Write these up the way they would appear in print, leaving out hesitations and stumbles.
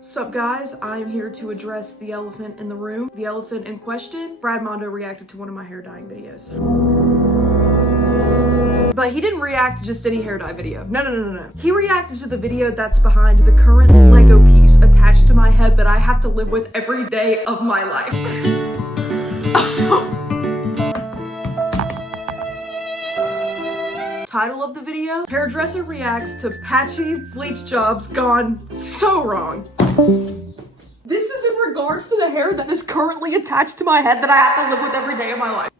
Sup guys, I am here to address the elephant in the room. The elephant in question, Brad Mondo reacted to one of my hair dyeing videos. But he didn't react to just any hair dye video. No. He reacted to the video that's behind the current Lego piece attached to my head that I have to live with every day of my life. Title of the video, hairdresser reacts to Patchy bleach jobs gone so wrong. This is in regards to the hair that is currently attached to my head that I have to live with every day of my life.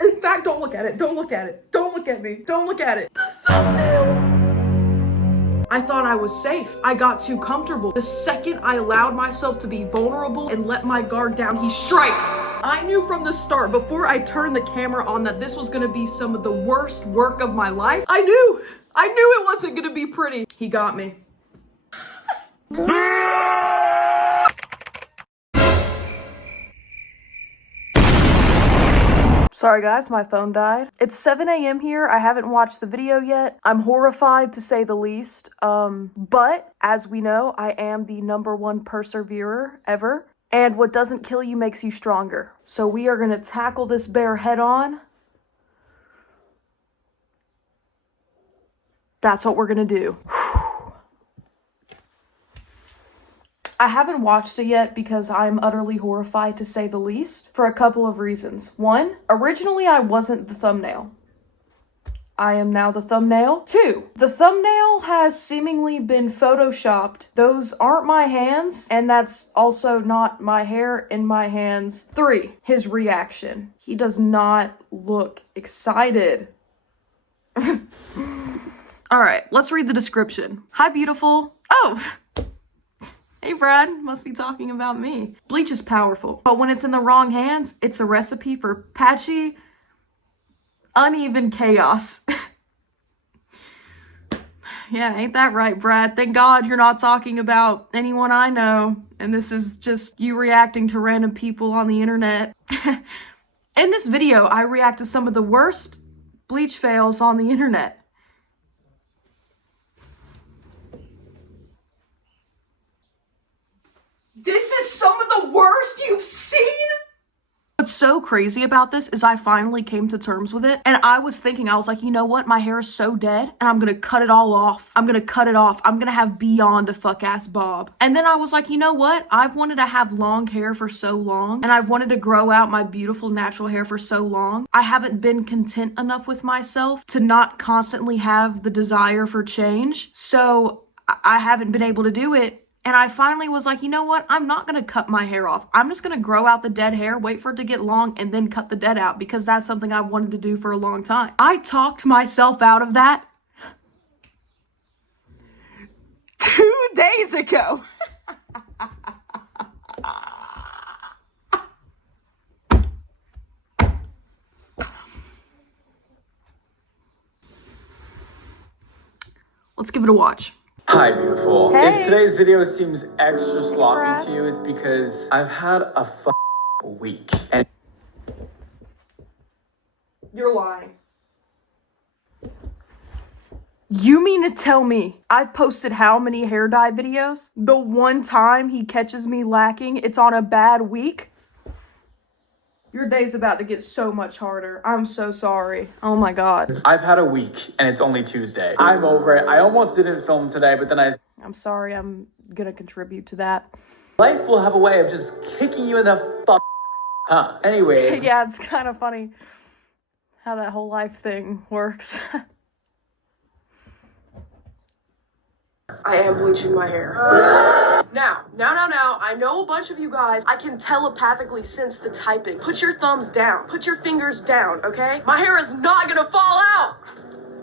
In fact, don't look at it. Don't look at it. Don't look at me. Don't look at it. The thumbnail. I thought I was safe. I got too comfortable. The second I allowed myself to be vulnerable and let my guard down, he striked. I knew from the start, before I turned the camera on, that this was gonna be some of the worst work of my life. I knew it wasn't gonna be pretty. He got me. Sorry guys, my phone died. It's 7 a.m. here. I haven't watched the video yet. I'm horrified to say the least. But as we know, I am the #1 perseverer ever. And what doesn't kill you makes you stronger. So we are gonna tackle this bear head on. That's what we're gonna do. I haven't watched it yet because I'm utterly horrified to say the least for a couple of reasons. One, originally I wasn't the thumbnail. I am now the thumbnail. Two, the thumbnail has seemingly been photoshopped. Those aren't my hands, and that's also not my hair in my hands. Three, his reaction. He does not look excited. All right, let's read the description. Hi, beautiful. Oh! Hey Brad, must be talking about me. Bleach is powerful, but when it's in the wrong hands, it's a recipe for patchy, uneven chaos. Yeah, ain't that right, Brad? Thank God you're not talking about anyone I know, and this is just you reacting to random people on the internet. In this video, I react to some of the worst bleach fails on the internet. This is some of the worst you've seen? What's so crazy about this is I finally came to terms with it. And I was like, you know what? My hair is so dead and I'm gonna cut it all off. I'm gonna cut it off. I'm gonna have beyond a fuck-ass bob. And then I was like, you know what? I've wanted to have long hair for so long. And I've wanted to grow out my beautiful natural hair for so long. I haven't been content enough with myself to not constantly have the desire for change. So I haven't been able to do it. And I finally was like, you know what? I'm not going to cut my hair off. I'm just going to grow out the dead hair, wait for it to get long, and then cut the dead out because that's something I've wanted to do for a long time. I talked myself out of that 2 days ago. Let's give it a watch. Hi, beautiful. Hey. If today's video seems extra sloppy Brad. to you, it's because I've had a week. And You're lying. You mean to tell me I've posted how many hair dye videos? The one time he catches me lacking, it's on a bad week? Your day's about to get so much harder. I'm so sorry. Oh my God. I've had a week, and it's only Tuesday. I'm over it. I almost didn't film today, but then I'm sorry, I'm gonna contribute to that. life will have a way of just kicking you in the huh? Anyways. Yeah, it's kind of funny how that whole life thing works. I am bleaching my hair. Now, I know a bunch of you guys, I can telepathically sense the typing. Put your thumbs down. Put your fingers down, okay? My hair is not gonna fall out!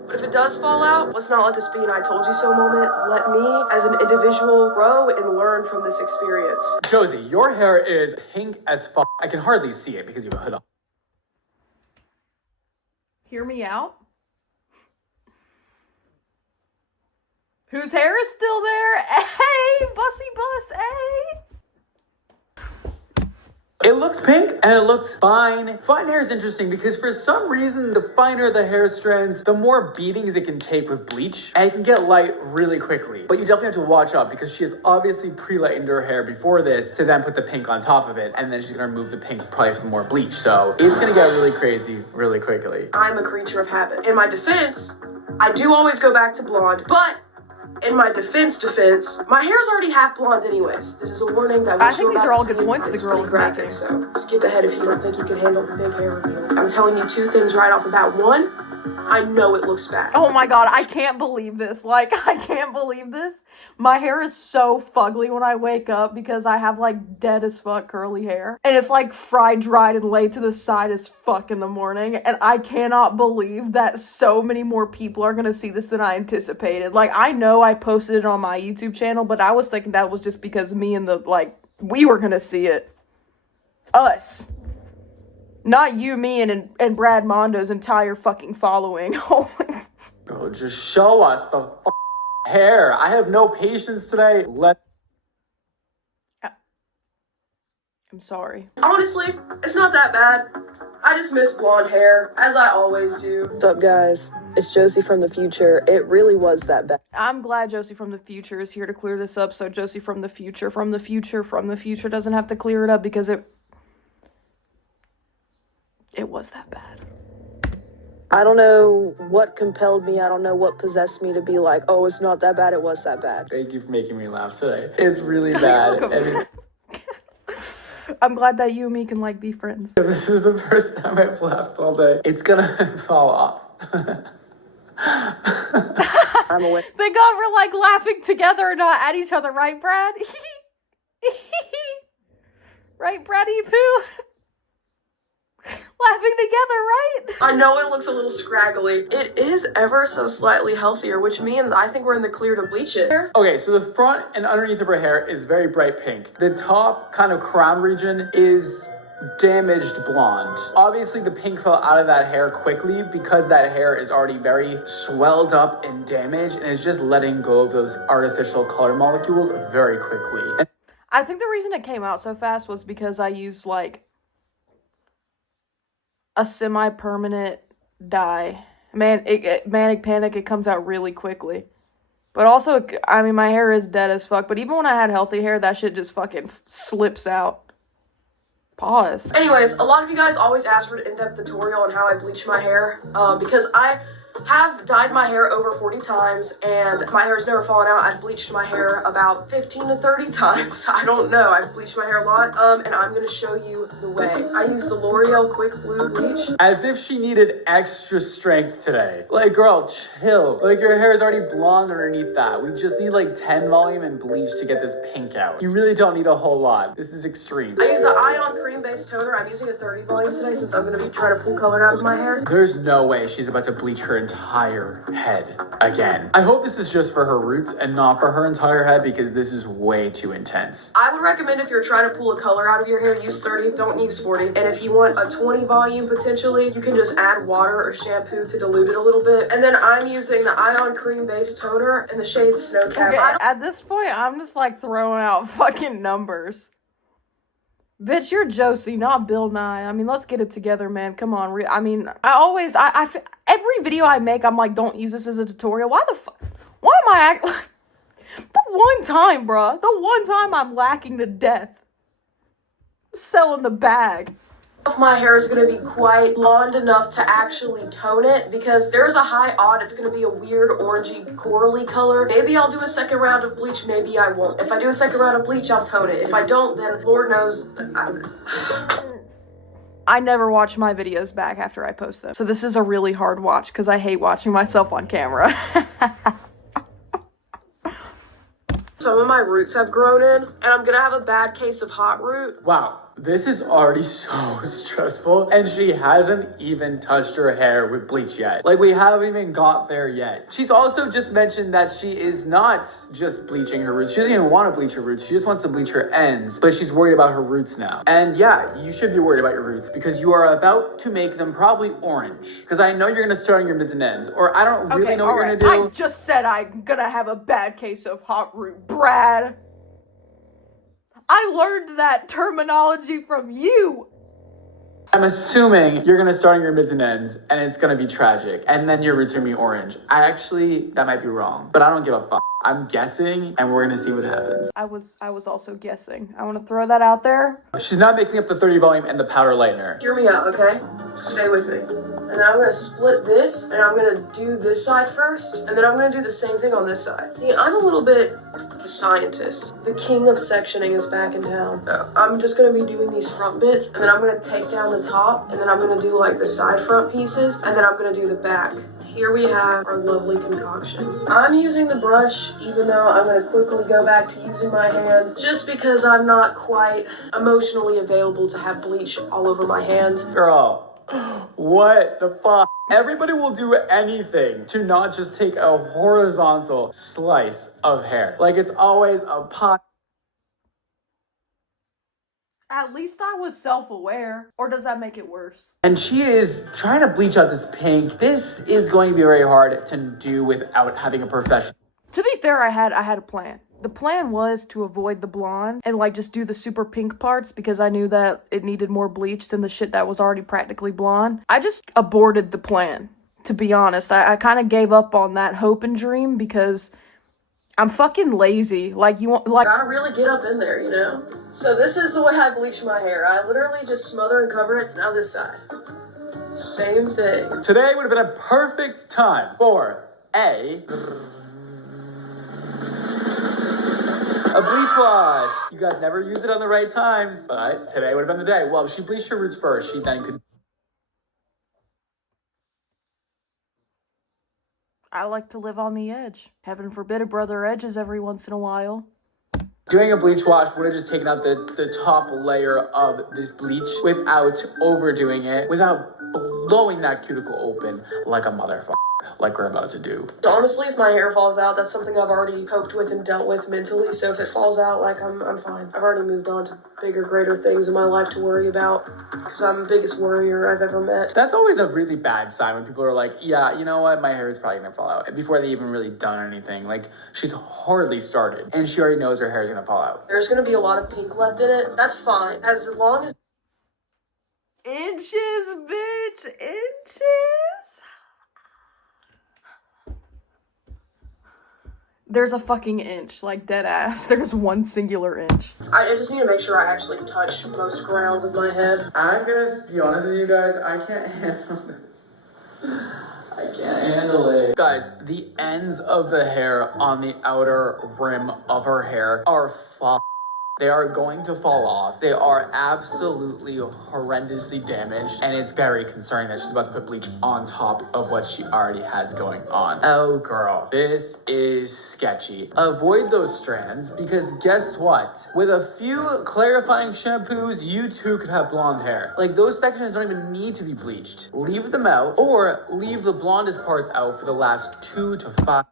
But if it does fall out, let's not let this be an I told you so moment. Let me, as an individual, grow and learn from this experience. Josie, your hair is pink as fuck. I can hardly see it because you have a hood on. Hear me out. Whose hair is still there? Hey, Bussy Bus, hey! It looks pink and it looks fine. Fine hair is interesting because for some reason, the finer the hair strands, the more beatings it can take with bleach, and it can get light really quickly. But you definitely have to watch out because she has obviously pre-lightened her hair before this to then put the pink on top of it, and then she's gonna remove the pink, probably some more bleach. So it's gonna get really crazy really quickly. I'm a creature of habit. In my defense, I do always go back to blonde, but in my defense, my hair's already half blonde anyways. This is a warning that I think these are all good points the girl is making. So skip ahead if you don't think you can handle the big hair reveal. I'm telling you two things right off the bat. One, I know it looks bad. Oh my god, I can't believe this. Like, I can't believe this. My hair is so fugly when I wake up because I have like dead as fuck curly hair. And it's like fried, dried, and laid to the side as fuck in the morning. And I cannot believe that so many more people are gonna see this than I anticipated. Like, I know I posted it on my YouTube channel, but I was thinking that was just because me and we were gonna see it. Us. Not you, me, and Brad Mondo's entire fucking following. Oh my. Girl, just show us the hair. I have no patience today. I'm sorry. Honestly, it's not that bad. I just miss blonde hair, as I always do. What's up, guys? It's Josie from the future. It really was that bad. I'm glad Josie from the future is here to clear this up, so Josie from the future doesn't have to clear it up because it was that bad. I don't know what compelled me. I don't know what possessed me to be like, oh, it's not that bad. It was that bad. Thank you for making me laugh today. It's really bad. And I'm glad that you and me can like be friends. this is the first time I've laughed all day. It's gonna fall off. I'm away. Thank God we're like laughing together and not at each other, right, Brad? Right, Braddy Poo? Laughing together, right? I know it looks a little scraggly. It is ever so slightly healthier, which means I think we're in the clear to bleach it. Okay, so the front and underneath of her hair is very bright pink. The top kind of crown region is damaged blonde. Obviously the pink fell out of that hair quickly because that hair is already very swelled up and damaged and is just letting go of those artificial color molecules very quickly. I think the reason it came out so fast was because I used like a semi-permanent dye. Manic Panic, it comes out really quickly. But also, I mean, my hair is dead as fuck, but even when I had healthy hair, that shit just fucking slips out. Pause. Anyways, a lot of you guys always ask for an in-depth tutorial on how I bleach my hair, because I have dyed my hair over 40 times and my hair has never fallen out. I've bleached my hair about 15 to 30 times. I don't know. I've bleached my hair a lot. And I'm going to show you the way. I use the L'Oreal Quick Blue Bleach. As if she needed extra strength today. Like, girl, chill. Like, your hair is already blonde underneath that. We just need like 10 volume and bleach to get this pink out. You really don't need a whole lot. This is extreme. I use the Ion Cream Based Toner. I'm using a 30 volume today since I'm going to be trying to pull color out of my hair. There's no way she's about to bleach her entire head again. I hope this is just for her roots and not for her entire head because this is way too intense. I would recommend if you're trying to pull a color out of your hair, use 30, don't use 40. And if you want a 20 volume potentially, you can just add water or shampoo to dilute it a little bit. And then I'm using the Ion Cream Based Toner in the shade Snow Cap. Okay, at this point, I'm just like throwing out fucking numbers. Bitch, you're Josie, not Bill Nye. I mean, let's get it together, man. Come on. Every video I make, I'm like, don't use this as a tutorial. Why am I the one time, bruh. The one time I'm lacking to death. Selling the bag. My hair is going to be quite blonde enough to actually tone it because there's a high odd it's going to be a weird orangey corally color. Maybe I'll do a second round of bleach, maybe I won't. If I do a second round of bleach, I'll tone it. If I don't, then Lord knows. I never watch my videos back after I post them. So this is a really hard watch because I hate watching myself on camera. Some of my roots have grown in and I'm going to have a bad case of hot root. Wow. This is already so stressful, and she hasn't even touched her hair with bleach yet. Like, we haven't even got there yet. She's also just mentioned that she is not just bleaching her roots. She doesn't even want to bleach her roots. She just wants to bleach her ends, but she's worried about her roots now. And yeah, you should be worried about your roots because you are about to make them probably orange. Because I know you're going to start on your mids and ends, or I don't really know what you're going to do. I just said I'm going to have a bad case of hot root, Brad. I I learned that terminology from you. I'm assuming you're gonna start on your mids and ends, and it's gonna be tragic, and then your roots are gonna be orange. That might be wrong, but I don't give a fuck. I'm guessing, and we're gonna see what happens. I was also guessing. I want to throw that out there. She's not mixing up the 30 volume and the powder lightener. Hear me out, okay? Stay with me. And I'm gonna split this, and I'm gonna do this side first, and then I'm gonna do the same thing on this side. See, I'm a little bit the scientist. The king of sectioning is back in town. I'm just gonna be doing these front bits, and then I'm gonna take down the top, and then I'm gonna do like the side front pieces, and then I'm gonna do the back. Here we have our lovely concoction. I'm using the brush, even though I'm gonna quickly go back to using my hand, just because I'm not quite emotionally available to have bleach all over my hands. Girl, what the fuck? Everybody will do anything to not just take a horizontal slice of hair. Like it's always a pot. At least I was self-aware. Or does that make it worse? And she is trying to bleach out this pink. This is going to be very hard to do without having a professional. To be fair, I had a plan. The plan was to avoid the blonde and like just do the super pink parts because I knew that it needed more bleach than the shit that was already practically blonde. I just aborted the plan, to be honest. I kind of gave up on that hope and dream because I'm fucking lazy. Like you want, like I really get up in there, you know? So this is the way I bleach my hair. I literally just smother and cover it. Now this side. Same thing. Today would have been a perfect time for a bleach wash. You guys never use it on the right times, but today would have been the day. Well, if she bleached her roots first, she then could. I like to live on the edge. Heaven forbid a brother edges every once in a while. Doing a bleach wash would have just taken out the top layer of this bleach without overdoing it, without blowing that cuticle open like a motherfucker, like we're about to do. Honestly, if my hair falls out, that's something I've already coped with and dealt with mentally. So if it falls out, like I'm fine. I've already moved on to bigger, greater things in my life to worry about because I'm the biggest worrier I've ever met. That's always a really bad sign when people are like, yeah, you know what, my hair is probably gonna fall out before they even really done anything. Like she's hardly started and she already knows her hair is gonna fall out. There's gonna be a lot of pink left in it. That's fine. As long as Inches, bitch, inches. There's a fucking inch, like dead ass. There's one singular inch. I just need to make sure I actually touch most grounds of my head. I'm gonna be honest with you guys, I can't handle this. I can't handle it. Guys, the ends of the hair on the outer rim of her hair are They are going to fall off. They are absolutely horrendously damaged, and it's very concerning that she's about to put bleach on top of what she already has going on. Oh, girl, this is sketchy. Avoid those strands, because guess what? With a few clarifying shampoos, you too could have blonde hair. Like, those sections don't even need to be bleached. Leave them out, or leave the blondest parts out for the last 2 to 5.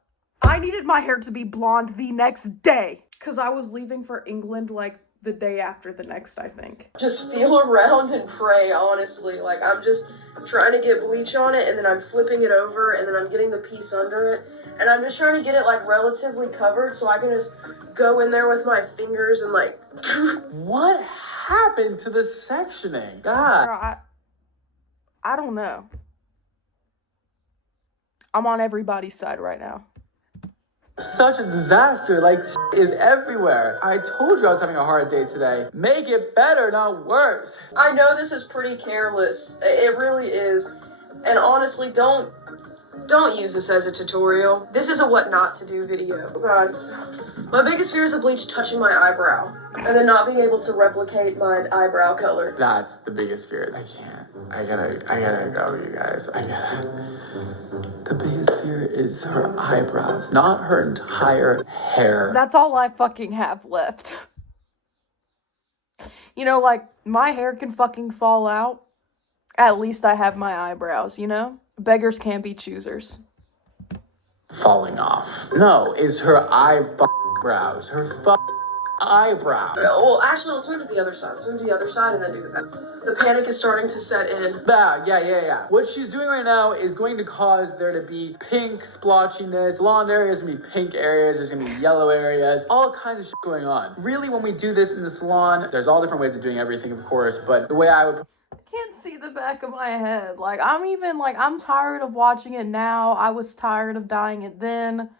I needed my hair to be blonde the next day. Because I was leaving for England, like, the day after the next, I think. Just feel around and pray, honestly. Like, I'm just trying to get bleach on it, and then I'm flipping it over, and then I'm getting the piece under it. And I'm just trying to get it, like, relatively covered so I can just go in there with my fingers and, like... What happened to the sectioning? God. Girl, I don't know. I'm on everybody's side right now. Such a disaster, like is everywhere. I told you I was having a hard day today. Make it better, not worse. I know this is pretty careless. It really is. And honestly, don't use this as a tutorial. This is a what not to do video. Oh God. My biggest fear is the bleach touching my eyebrow and then not being able to replicate my eyebrow color. That's the biggest fear. I can't. I gotta go, you guys. The biggest fear is her eyebrows, not her entire hair. That's all I fucking have left. You know, like, my hair can fucking fall out. At least I have my eyebrows, you know? Beggars can't be choosers. Falling off. No, it's her eyebrows. Her eyebrow. Well, actually, let's move to the other side. Let's move to the other side and then do that. The panic is starting to set in. Yeah. What she's doing right now is going to cause there to be pink splotchiness. Blonde areas, gonna be pink areas, there's gonna be yellow areas, all kinds of shit going on. Really, when we do this in the salon, there's all different ways of doing everything, of course, but the way I would Can't see the back of my head. Like, I'm tired of watching it now. I was tired of dyeing it then.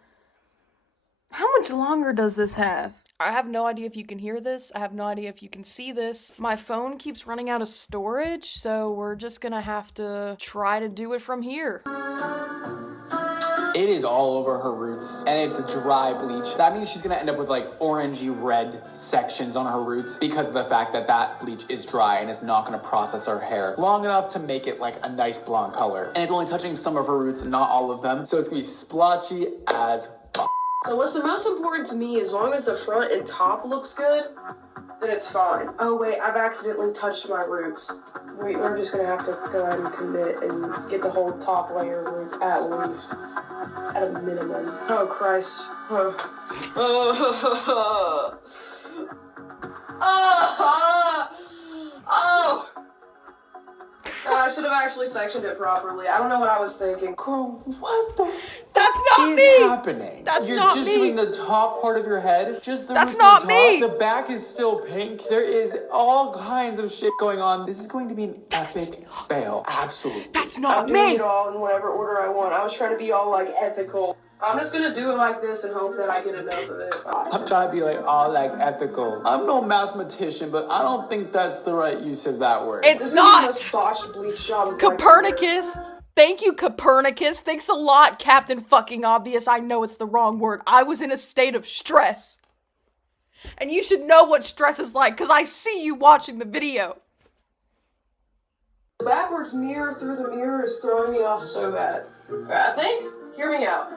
How much longer does this have? I have no idea if you can hear this. I have no idea if you can see this. My phone keeps running out of storage, so we're just gonna have to try to do it from here. It is all over her roots, and it's a dry bleach. That means she's gonna end up with like orangey red sections on her roots because of the fact that that bleach is dry and it's not gonna process her hair long enough to make it like a nice blonde color. And it's only touching some of her roots, not all of them. So it's gonna be splotchy as fuck. So what's the most important to me, as long as the front and top looks good, then it's fine. Oh wait, I've accidentally touched my roots. We're just gonna have to go ahead and commit and get the whole top layer of roots at least. At a minimum. Oh Christ. I should have actually sectioned it properly. I don't know what I was thinking. Girl, what the That's not is me! happening? That's You're not just me! doing the top part of your head? Just the That's roof not and the top? me! The back is still pink. There is all kinds of shit going on. This is going to be an epic fail. Absolutely. That's I'm not doing me! it all in whatever order I want. I was trying to be all like ethical. I'm just gonna do it like this and hope that I get enough of it. I'm trying to be like all like ethical. I'm no mathematician, but I don't think that's the right use of that word. It's This is not! the most botched bleach job. Copernicus! Thank you, Copernicus. Thanks a lot, Captain fucking Obvious. I know it's the wrong word. I was in a state of stress. And you should know what stress is like, because I see you watching the video. The backwards mirror through the mirror is throwing me off so bad. I think, hear me out.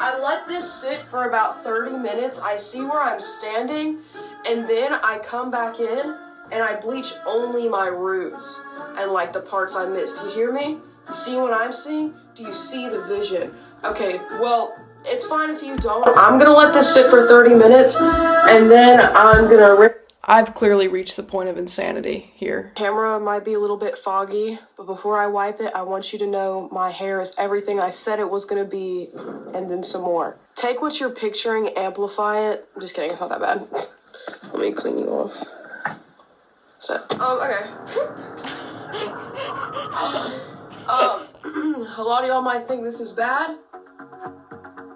I let this sit for about 30 minutes. I see where I'm standing, and then I come back in and I bleach only my roots and like the parts I missed. You hear me? You see what I'm seeing? Do you see the vision? Okay, well, it's fine if you don't. I'm gonna let this sit for 30 minutes, and then I'm gonna rip. I've clearly reached the point of insanity here. Camera might be a little bit foggy, but before I wipe it, I want you to know my hair is everything I said it was gonna be, and then some more. Take what you're picturing, amplify it. I'm just kidding, it's not that bad. Let me clean you off. So, okay. A lot of y'all might think this is bad.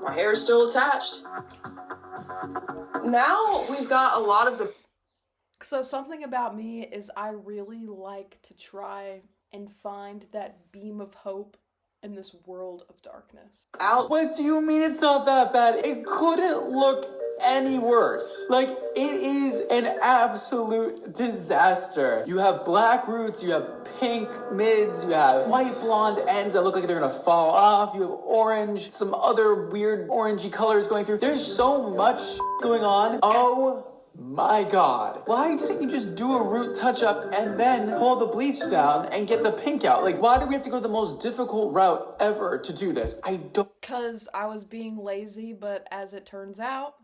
My hair is still attached. Now we've got a lot of the. So something about me is I really like to try and find that beam of hope in this world of darkness. Out. What do you mean it's not that bad? It couldn't look any worse. Like, it is an absolute disaster. You have black roots, you have pink mids, you have white blonde ends that look like they're gonna fall off, you have orange, some other weird orangey colors going through. There's so much going on. Oh my God. Why didn't you just do a root touch up and then pull the bleach down and get the pink out? Like, why do we have to go the most difficult route ever to do this? I don't. Because I was being lazy, but as it turns out,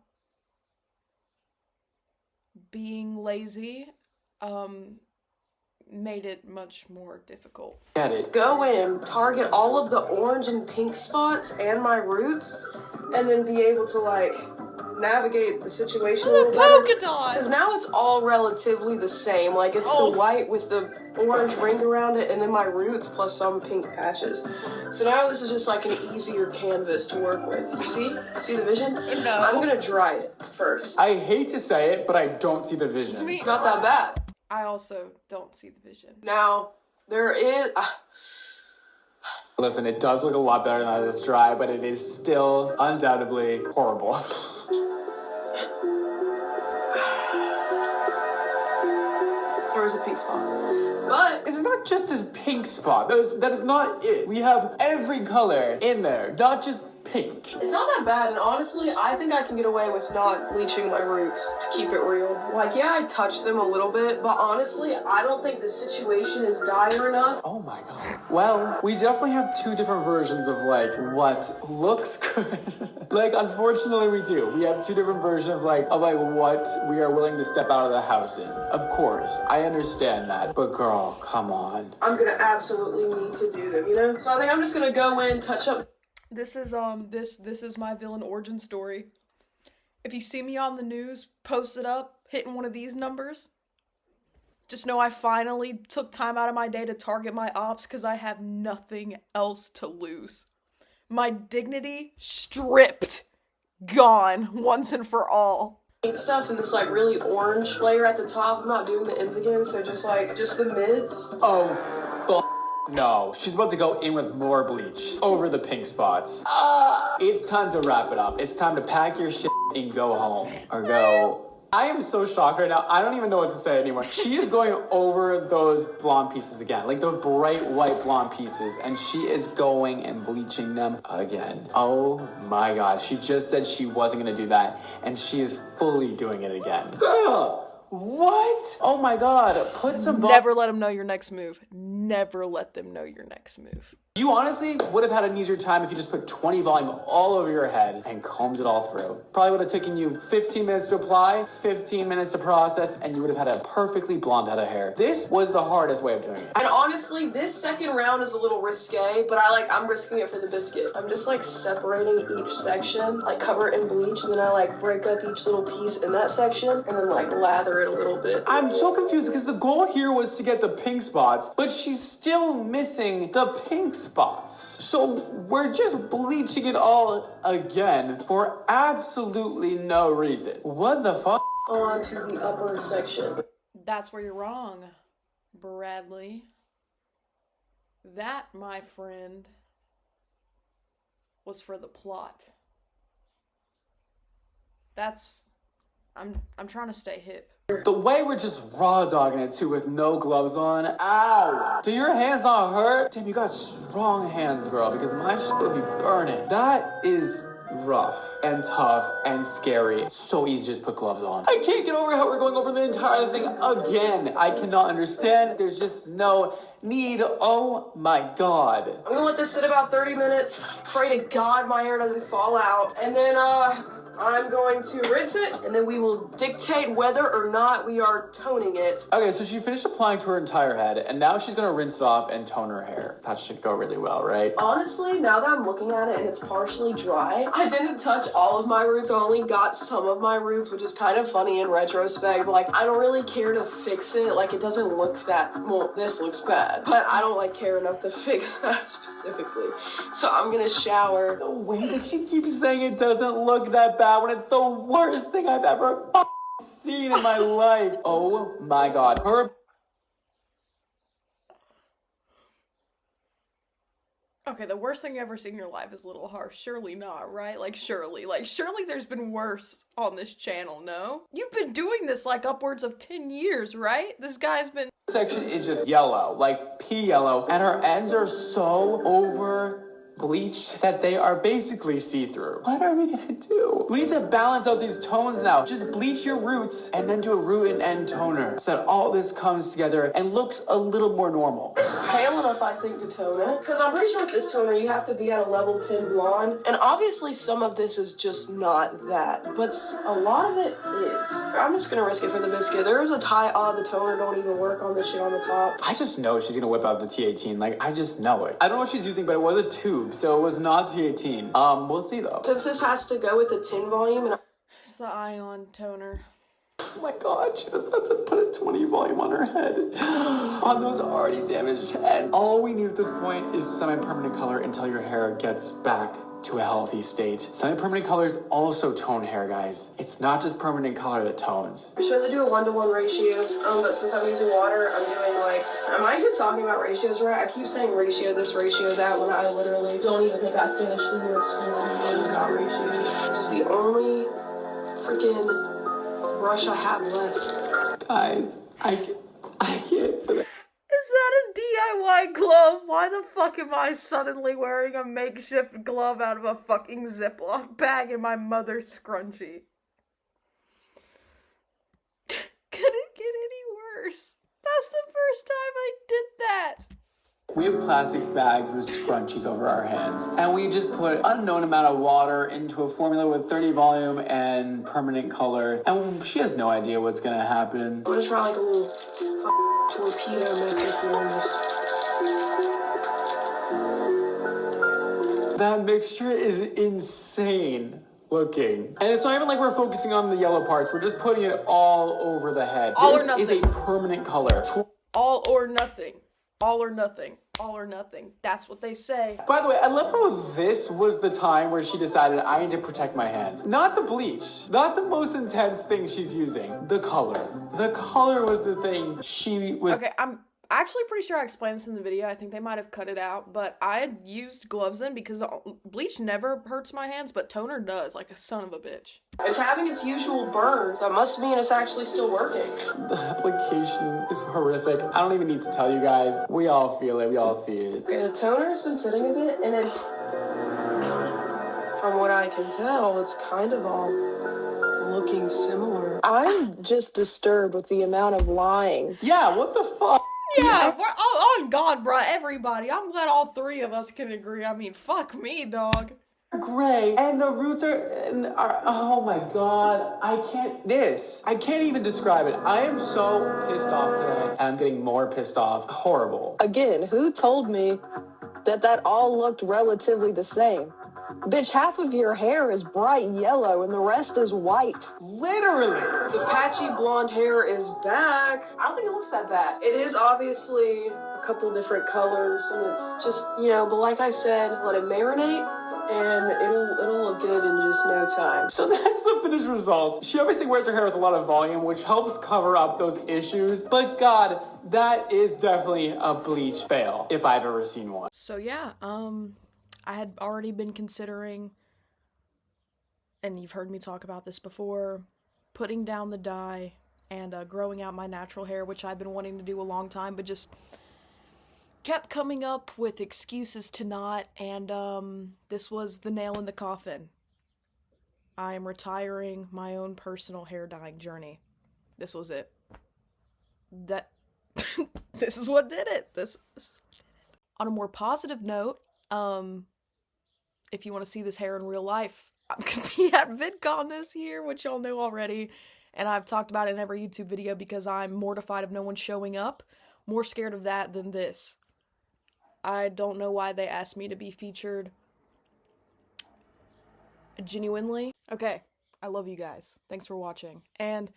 being lazy, made it much more difficult. Get it. Go in, target all of the orange and pink spots and my roots, and then be able to like navigate the situation a little better. Polka dot! Because now it's all relatively the same. Like it's the white with the orange ring around it, and then my roots plus some pink patches. So now this is just like an easier canvas to work with. You see? See the vision? No. I'm gonna dry it first. I hate to say it, but I don't see the vision. It's not that bad. I also don't see the vision. Now, there is. Listen, it does look a lot better now that it's dry, but it is still undoubtedly horrible. There was a pink spot. But It's not just this pink spot. That is not it. We have every color in there, not just pink. It's not that bad, and honestly, I think I can get away with not bleaching my roots, to keep it real. Like, yeah, I touch them a little bit, but honestly, I don't think the situation is dire enough. Oh my god. Well, we definitely have two different versions of like what looks good. Like, unfortunately we do. We have two different versions of like what we are willing to step out of the house in. Of course, I understand that. But girl, come on. I'm gonna absolutely need to do them, you know? So I think I'm just gonna go in, touch up. This is this is my villain origin story. If you see me on the news, post it up, hitting one of these numbers, just know I finally took time out of my day to target my ops because I have nothing else to lose. My dignity stripped, gone once and for all. Stuff in this like really orange layer at the top. I'm not doing the ends again, so just the mids. No, she's about to go in with more bleach over the pink spots. It's time to wrap it up. It's time to pack your shit and go home. Or go. I am so shocked right now. I don't even know what to say anymore. She is going over those blonde pieces again. Like those bright white blonde pieces. And she is going and bleaching them again. Oh my god. She just said she wasn't going to do that. And she is fully doing it again. Girl! What? Oh my god. Put some... Never let them know your next move. Never let them know your next move. You honestly would have had an easier time if you just put 20 volume all over your head and combed it all through. Probably would have taken you 15 minutes to apply, 15 minutes to process, and you would have had a perfectly blonde head of hair. This was the hardest way of doing it. And honestly, this second round is a little risque, but I'm risking it for the biscuit. I'm just like separating each section, like cover it in bleach, and then I like break up each little piece in that section, and then like lather it a little bit. I'm so confused because the goal here was to get the pink spots, but she's still missing the pink spots. So we're just bleaching it all again for absolutely no reason. What the fuck? On to the upper section. That's where you're wrong, Bradley. That, my friend, was for the plot. I'm trying to stay hip. The way we're just raw dogging it too with no gloves on. Ow! Do your hands not hurt? Damn, you got strong hands, girl, because my shit would be burning. That is rough and tough and scary. So easy to just put gloves on. I can't get over how we're going over the entire thing again. I cannot understand. There's just no need. Oh my god. I'm gonna let this sit about 30 minutes. Pray to God my hair doesn't fall out. And then, I'm going to rinse it, and then we will dictate whether or not we are toning it. Okay, so she finished applying to her entire head, and now she's gonna rinse it off and tone her hair. That should go really well, right? Honestly, now that I'm looking at it and it's partially dry, I didn't touch all of my roots. I only got some of my roots, which is kind of funny in retrospect. But, like, I don't really care to fix it. Like, it doesn't look that, well, this looks bad, but I don't, like, care enough to fix that specifically. So I'm gonna shower. The way that she keeps saying it doesn't look that bad when it's the worst thing I've ever seen in my life. Oh my god. Okay, the worst thing you ever seen in your life is a little harsh. Surely not, right? Surely there's been worse on this channel, no? You've been doing this like upwards of 10 years, right? This guy's been... Section is just yellow, like pea yellow, and her ends are so over bleached that they are basically see-through. What are we gonna do? We need to balance out these tones now. Just bleach your roots and then do a root and end toner so that all this comes together and looks a little more normal. It's pale enough, I think, to tone it. Because I'm pretty sure with this toner, you have to be at a level 10 blonde. And obviously, some of this is just not that. But a lot of it is. I'm just gonna risk it for the biscuit. There's a tie the toner don't even work on the shit on the top. I just know she's gonna whip out the T18. Like, I just know it. I don't know what she's using, but it was a tube, so it was not T18. We'll see, though. Since this has to go with the 10 volume, and It's the ion toner. Oh my god, she's about to put a 20 volume on her head. On those already damaged heads. All we need at this point is semi-permanent color until your hair gets back to a healthy state. Semi-permanent colors also tone hair, guys. It's not just permanent color that tones. we're supposed to do a 1-to-1 ratio, but since I'm using water, I'm doing like, am I even talking about ratios right? I keep saying ratio this, ratio that, when I literally don't even think I finished the year of school about ratios. This is the only freaking brush I have left. Guys, I can't today. Is that a DIY glove. Why the fuck am I suddenly wearing a makeshift glove out of a fucking Ziploc bag in my mother's scrunchie? Couldn't get any worse. That's the first time I did that. We have plastic bags with scrunchies over our hands, and we just put unknown amount of water into a formula with 30 volume and permanent color, and she has no idea what's gonna happen. I'm gonna try like a little torpedo method for this. That mixture is insane looking. And it's not even like we're focusing on the yellow parts, we're just putting it all over the head. All or this is a nothing. permanent color. All or nothing. All or nothing. All or nothing. That's what they say. By the way, I love how this was the time where she decided I need to protect my hands. Not the bleach, not the most intense thing she's using. The color. The color was the thing she was... Okay, I'm actually pretty sure I explained this in the video. I think they might have cut it out, but I had used gloves then because the bleach never hurts my hands, but toner does, like a son of a bitch. It's having its usual burn. That must mean it's actually still working. The application is horrific. I don't even need to tell you guys. We all feel it. We all see it. Okay, the toner has been sitting a bit, and it's... From what I can tell, it's kind of all looking similar. I'm just disturbed with the amount of lying. Yeah, what the fuck? Yeah, we're on God, bruh, everybody. I'm glad all three of us can agree. I mean, fuck me, dog. Gray, and the roots are oh my god, I can't even describe it. I am so pissed off today, and I'm getting more pissed off. Horrible. Again, who told me that all looked relatively the same? Bitch, half of your hair is bright yellow and the rest is white. Literally. The patchy blonde hair is back. I don't think it looks that bad. It is obviously a couple different colors, and it's just, but like I said, let it marinate, and it'll look good in just no time. So that's the finished result. She obviously wears her hair with a lot of volume, which helps cover up those issues, but god, that is definitely a bleach fail, if I've ever seen one. So yeah, I had already been considering, and you've heard me talk about this before, putting down the dye and growing out my natural hair, which I've been wanting to do a long time, but just kept coming up with excuses to not, and this was the nail in the coffin. I am retiring my own personal hair dyeing journey. This was it. This is what did it. This is what did it. On a more positive note, if you want to see this hair in real life, I'm going to be at VidCon this year, which y'all know already, and I've talked about it in every YouTube video because I'm mortified of no one showing up. More scared of that than this. I don't know why they asked me to be featured. Genuinely. Okay, I love you guys. Thanks for watching. And,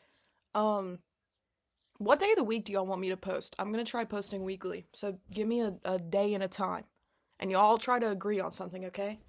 what day of the week do y'all want me to post? I'm going to try posting weekly, so give me a day and a time. And y'all try to agree on something, okay?